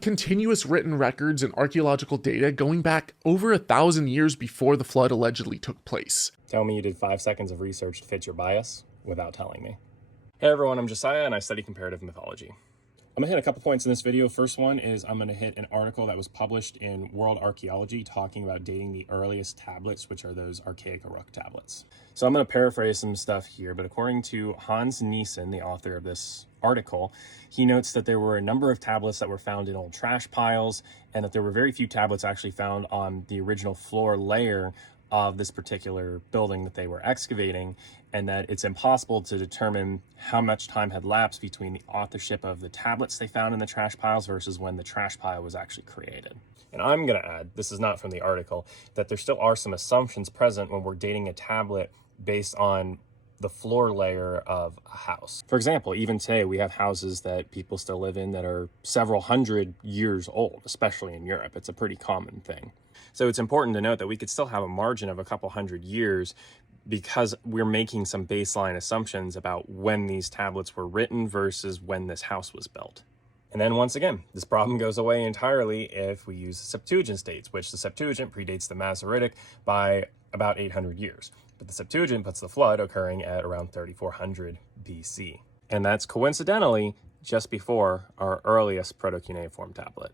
have continuous written records and archaeological data going back over 1,000 years before the flood allegedly took place. Tell me you did 5 seconds of research to fit your bias without telling me. Hey everyone, I'm Josiah and I study comparative mythology. I'm gonna hit a couple points in this video. First one is I'm gonna hit an article that was published in World Archaeology talking about dating the earliest tablets, which are those archaic Uruk tablets. So I'm gonna paraphrase some stuff here, but according to Hans Niesen, the author of this article, he notes that there were a number of tablets that were found in old trash piles and that there were very few tablets actually found on the original floor layer of this particular building that they were excavating, and that it's impossible to determine how much time had lapsed between the authorship of the tablets they found in the trash piles versus when the trash pile was actually created. And I'm going to add, this is not from the article, that there still are some assumptions present when we're dating a tablet based on the floor layer of a house. For example, even today we have houses that people still live in that are several hundred years old, especially in Europe. It's a pretty common thing. So it's important to note that we could still have a margin of a couple hundred years because we're making some baseline assumptions about when these tablets were written versus when this house was built. And then once again, this problem goes away entirely if we use the Septuagint dates, which the Septuagint predates the Masoretic by about 800 years. But the Septuagint puts the flood occurring at around 3400 BC. And that's coincidentally just before our earliest proto-cuneiform tablet.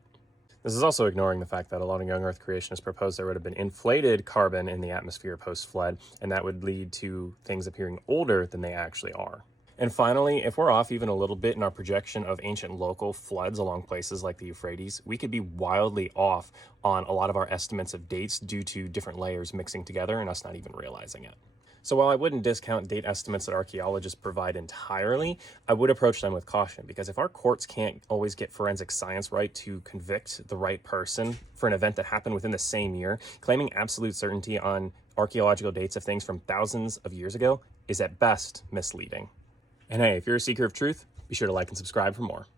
This is also ignoring the fact that a lot of young Earth creationists proposed there would have been inflated carbon in the atmosphere post-flood, and that would lead to things appearing older than they actually are. And finally, if we're off even a little bit in our projection of ancient local floods along places like the Euphrates, we could be wildly off on a lot of our estimates of dates due to different layers mixing together and us not even realizing it. So while I wouldn't discount date estimates that archaeologists provide entirely, I would approach them with caution, because if our courts can't always get forensic science right to convict the right person for an event that happened within the same year, claiming absolute certainty on archaeological dates of things from thousands of years ago is at best misleading. And hey, if you're a seeker of truth, be sure to like and subscribe for more.